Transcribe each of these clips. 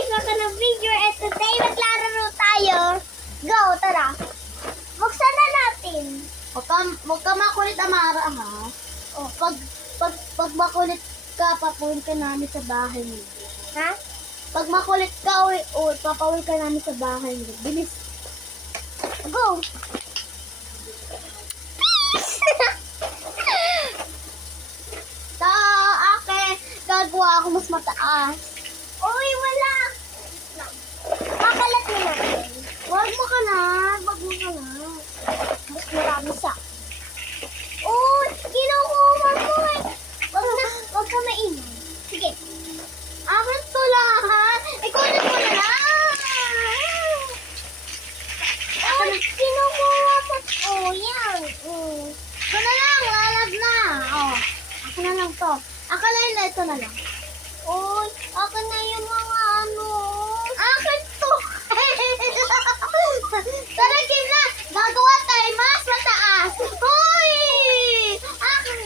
guys! Welcome to video and today maglalaro tayo. Go, tara. Buksan na natin. Huwag ka makulit, Amara, ha? O, pag makulit ka, papawin ka namin sa bahay mo. Ha? Pag makulit ka, papawin ka namin sa bahay mo. Bilis. Go! Sa akin, gagawa ako mas mataas. Uy, wala. Makalat na natin. Huwag mo ka na. Mas marami sa. Oh, kinukuha mo eh. Wag ka mainom. Sige. Akin to lahat. Ikunin mo na lang. Oh, kinukuha mo. Oh, yan. Ito na lang, lalag na. Oh, ako na lang to. Ako na yun, ito na lang. Uy, ako na yung mga ano. Akin to. Tara, Kim na. Gagawa tayo mas mataas. Hoy! Akin.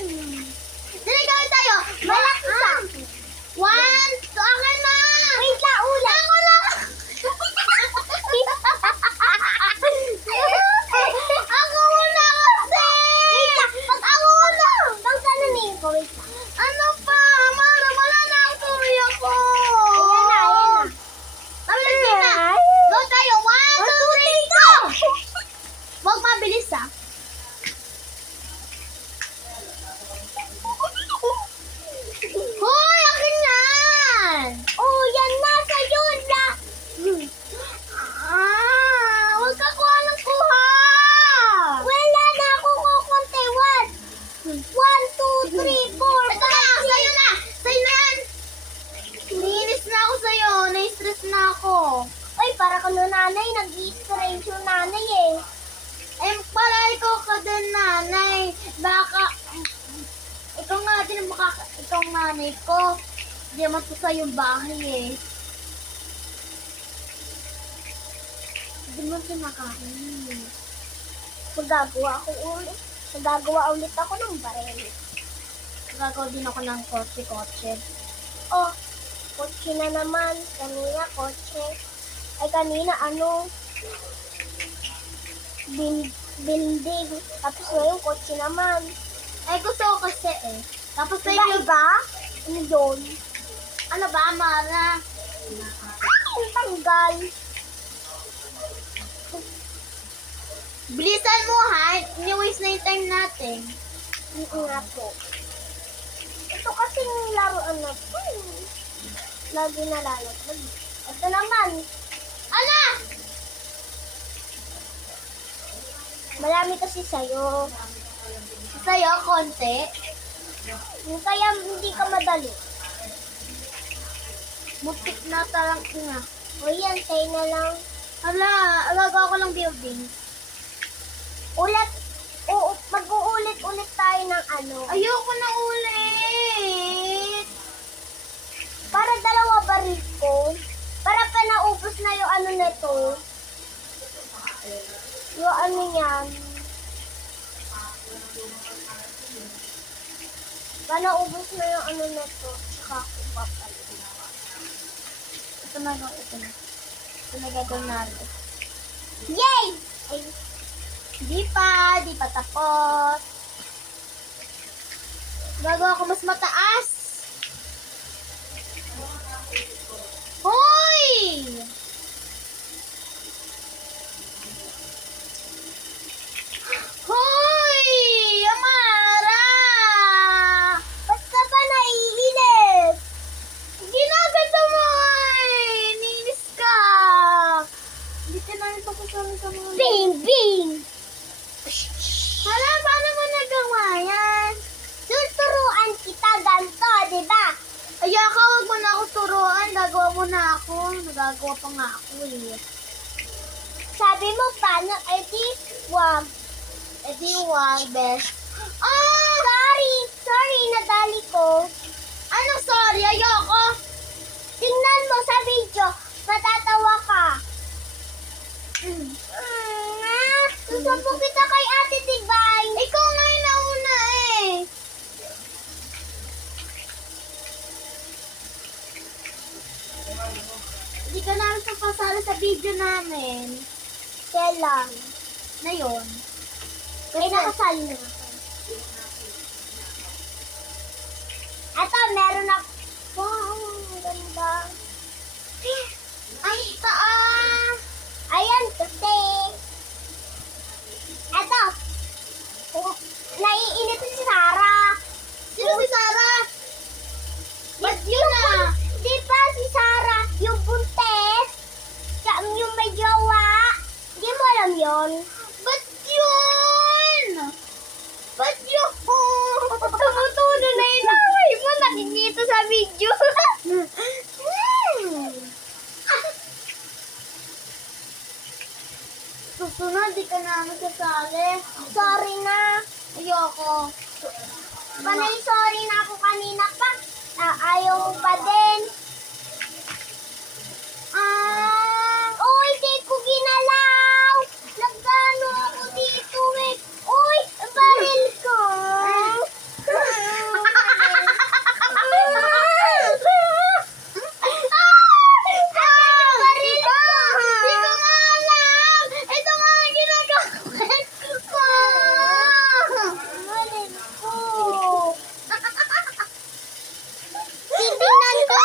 Dali, gawin tayo. Malaki sa akin. One, two, akin na. Wait lang, ulan. Ako lang. Ako muna kasi. Wait lang, Ako muna. Pagsalunin ko, wait lang. Ano pa? Mara, wala na ang tuloy ako. Ayan na, ayan na. Tama na. Go tayo. One, two, three, go! Huwag mabilis, ah. Hoy, akin yan! Oh, yan na, sa'yo na. Huwag ka kuha ng kuha! Wala na ako kukunti. 1, 2, 3, 4, Ito na, sa'yo na! Sa'yo na yan! Naiinis na ako sa'yo. Nai-stress na ako. Uy, para ka no nanay, nag-i-stress yung nanay eh. Eh, pala ikaw ka din, nanay. Baka, ikaw nga din ang ikaw ang nanay ko. Hindi naman to sa yung bahay eh. Hindi mo kinakain. Magagawa ulit ako ng barel. Gagawa din ako ng kotse-kotse. Oh, kotse na naman. Kanina, kotse. Ay, kanina, ano? Building. Tapos ngayon, kotse naman. Eh, gusto ko kasi eh. Tapos sa Diba, inyo, iba? Ano yun? ano ba, Mara? Ay, ang tanggal. Bilisan mo ha, ni-waste na yung time natin. Hindi nga po. Ito kasing laruan na po. Lagi nalalaglag. Ito naman. Ala! Marami kasi sa'yo. Sa'yo, konti. Kaya hindi ka madali. Mutik na talang nga. O yan, tayo na lang. Ala, alaga ko lang building. Mag-uulit-ulit tayo ng ano. Ayoko na ulit. Para dalawa baril ko. Para pa naubos na yung ano nito. Yung ano yan. Para naubos na yung ano nito. Tsaka ako papalit. Ito na lang, ito na. Ito na gagawin natin. Yay! Ay, Di pa tapos. Gagawa ko mas mataas. Hoy! Hoy! Amara! ba't ka ba naiinis? Ginaganda mo eh! Ninis ka! Hindi ka namin papasama sa mga... Bing! Bing! Hala, paano mo nagawa yan? Tuturuan kita ganito, di ba? Ayaka, huwag mo na ako turuan. Gagawa mo na ako. Nagagawa pa nga ako eh. Sabi mo paano? Eh di, wag. Eh di wag, best. Sorry, nadali ko. Anong sorry? Ayoko. Tingnan mo sa video, matatawa ka. Susupo kita kay Ate Tibay. Ikaw nga yung nauna eh. Di ka namin papasali sa video namin. Kailan? Na yun. May nakasali na ako. Eto, meron ako. Wow, ang ganda. Ang taas! Ayan, kasi. Eto. Naiinit si Sarah. Sino si Sarah? Ba't yun ah? Di ba si Sarah, yung buntes? Yung may jowa? Di mo alam yun? Ba't yun? Ba't yun? Tumutulo na yun. Ay, mo nakikita sa video. Susunod, di ka namin sasali. Sorry na. Ayoko. Panay sorry na ako kanina pa. Ayaw mo pa din. Uy, di ko ginalaw. Nagano ako dito eh. Uy, baril ko. Baril ko. Di ko nga alam. Ito nga ang ginagawa ko. Baril ko. Titingnan ko.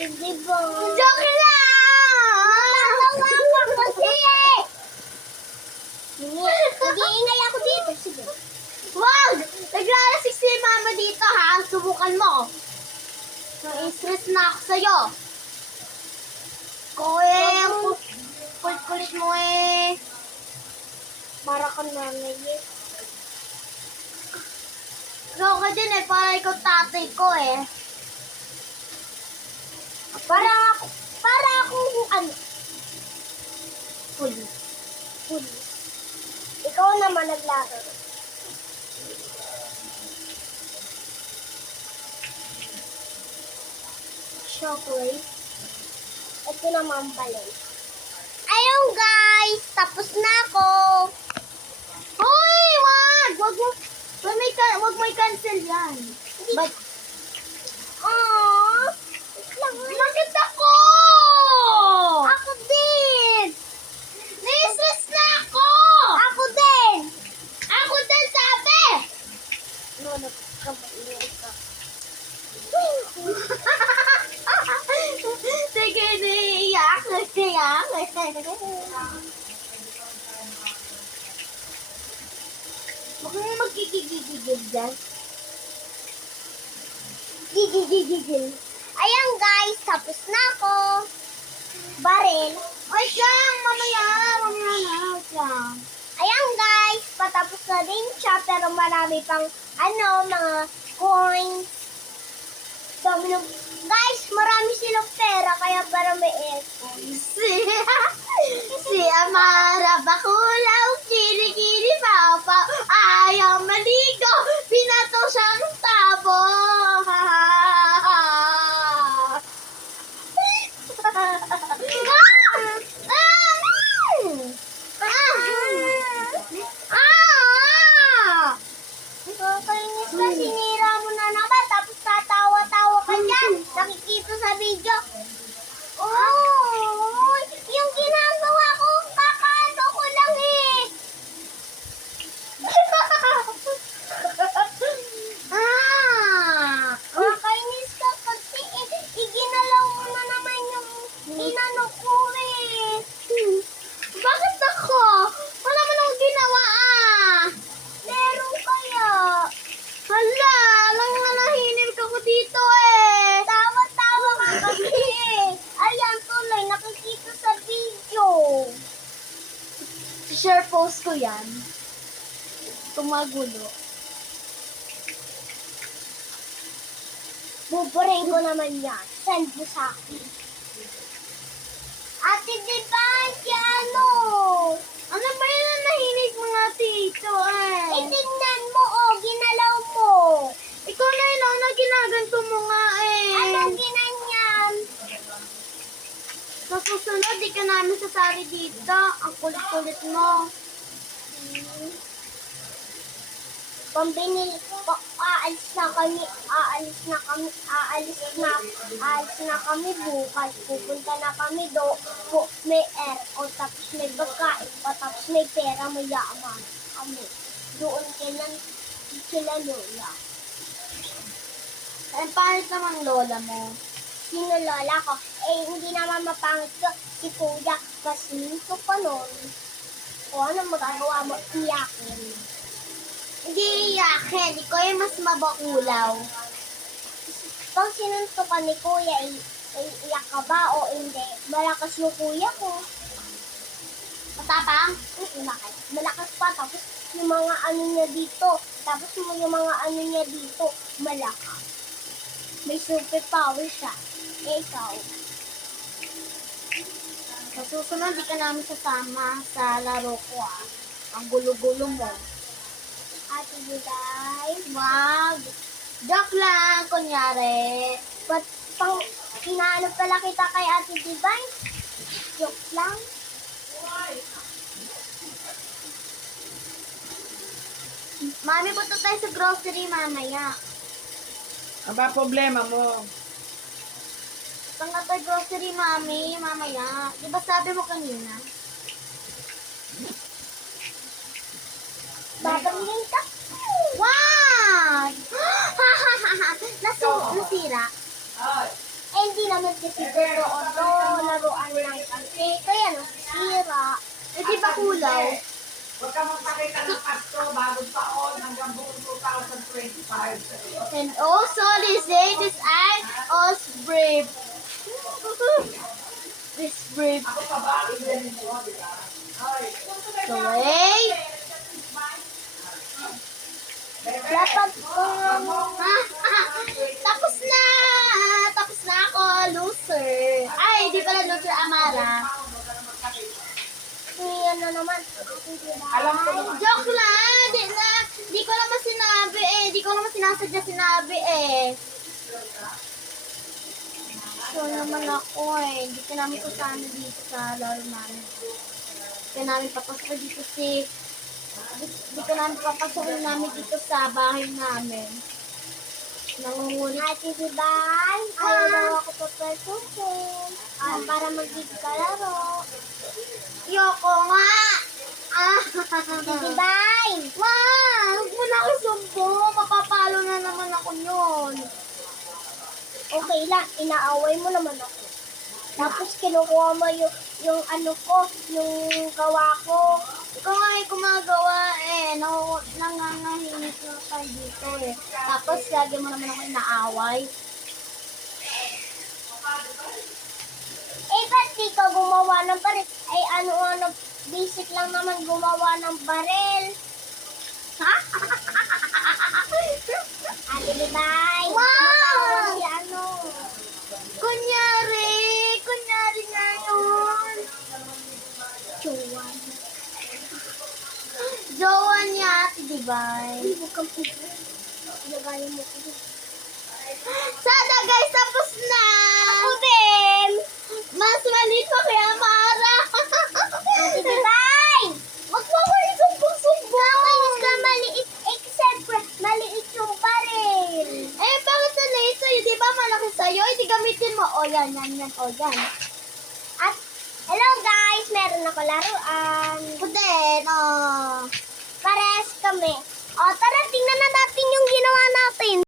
Diba? Joke lang! Natawa pa kasi eh. Nag-iingay ako dito. Sige. Wag! Naglalasik si mama dito ha. Subukan mo. Na-stress na ako sa'yo. Ang kulit mo eh. Para kang nanay eh. Ikaw ka din eh. Para ikaw tatay ko eh. Para ako ano? Pulis. Ikaw naman naglaro. Chocolate. Ito naman pala. Ayun guys, tapos na ako. Hoy! Wag! Wag may cancel yan. But, Aww. bakit ako? Ako din. Na-stress na ako! Ako din. Ako din sabi! No, nagkamali ka. Sige, naiiyak. Huwag mo magkikigigigil dyan. Gigigigigil. Ayan guys, tapos na ako. Baril. Ay, siyang! Mamaya na. Siyang. Ayan guys, patapos na din siya pero marami pang mga coins. Dami ng... Guys, marami silang pera kaya para may aircon. Si Amara Bakulaw, kili-kili papa, ayaw maligo, pinato siyang tabo. Nakakainis ka, sinira mo na naman tapos tatawa-tawa ka dyan. Nakikita sa video. Oh, yung ginagawa ko, kakaano ko lang eh. Nakakainis ka kasi iginalaw mo na naman yung inano ko eh. Bakit ako? Wala man akong ginawa Meron kaya. Hala, lang nanahinip ako dito eh. Tawa-tawa ka kasi eh. Ayan tuloy, nakikita sa video. Share post ko yan. Tumagulo. Buburin ko naman yan. Send mo sa akin. Ate, di ba? Si ano? Ano ba yun ang nahinig mga tito eh? Tingnan mo, oh. Ginalaw mo. Ikaw na yun na ginaganto mo nga eh. Anong ginanyan? Sa susunod, di ka namin sasali dito. Ang kulit-kulit mo. Pambinil ko, aalis kami, aalis na kami bukas. Pupunta na kami may aircon, tapos may pagkain pa, tapos may pera, mayaman kami. Doon sila lola. Eh, pangit naman lola mo. Sino lola ko? Eh, hindi naman mapangit ko. Si kuya, kasi nito pa nun. O ano magagawa mo? Iyakin. Hindi iyakin. Ikaw yung mas mabakulaw. Pag sinunto ka ni kuya, iyak ka ba o hindi? Malakas yung kuya ko. Matapang? Bakit? Malakas pa, tapos yung mga ano niya dito, tapos yung mga ano niya dito, malakas. May super power siya. Eh, ikaw. Sa susunod, di ka namin sasama sa laro ko ah. Ang gulo-gulo mo. Ate Juday, Wag. Joke lang, kunyari. ba't inaano pala kita kay Ate Juday? Joke lang. Mami, punta tayo sa grocery mamaya. Aba, problema mo. Punta tayo grocery, mami, mamaya. Di ba sabi mo kanina? Babangin ka. Wag! Nasira. Eh, hindi naman kasi totoo to. Laruan lang kasi. Kaya nasira. Eh, di ba kulaw? Huwag ka magpakita ng pasto bagong taon hanggang buong 2025. And also, they say this I was brave. This brave. Ako pa ba? Hindi mo, di ba? Ay. So, wait. Dapat Tapos na! Tapos na ako, loser. Ay, di pala loser, Amara. yan na naman. Alam ko naman. Joke lang! Di ko naman sinabi eh. Di ko naman sinasadya sinabi eh. So naman ako eh. Hindi ka namin kasama dito sa laro namin. Hindi ka namin papasok dito Hindi ka namin papasukin namin dito sa bahay namin. Nangungulit. Ate Juday, ayaw daw ako papasukin. Para magkikalaro. Yoko nga! Ate Juday! Wag! Huwag mo na ako sumbong. Mapapalo na naman ako yun. Okay lang, inaaway mo naman ako. Tapos kinukuha mo yung ano ko, yung gawa ko. Ikaw nga yung gumagawa eh. Nangangahinit na tayo dito eh. Tapos lagi mo naman ako inaaway. Eh, ba't di ka gumawa ng baril? Ay, ano, basic lang naman gumawa ng baril. Ha? Ate Juday! Wow! Si ano? Kunyari nga yun. Chuwan. Jowa niya, ate, diba? Ay, huwag kang pito. Ilagay mo ko. Sana guys, tapos na! Ako din! Mas maliit pa kay Amara. Ate Juday! Wag mo ako isumbong-sumbong. Nakainis ka maliit. Eh, siyempre, maliit yung baril. Eh, bakit na liit sa'yo? Di ba malaki sa'yo? Hindi gamitin mo. O, yan. O, yan. At, hello guys! Meron ako laruan. Ako din, oh. Parehas kami. O, tara, tingnan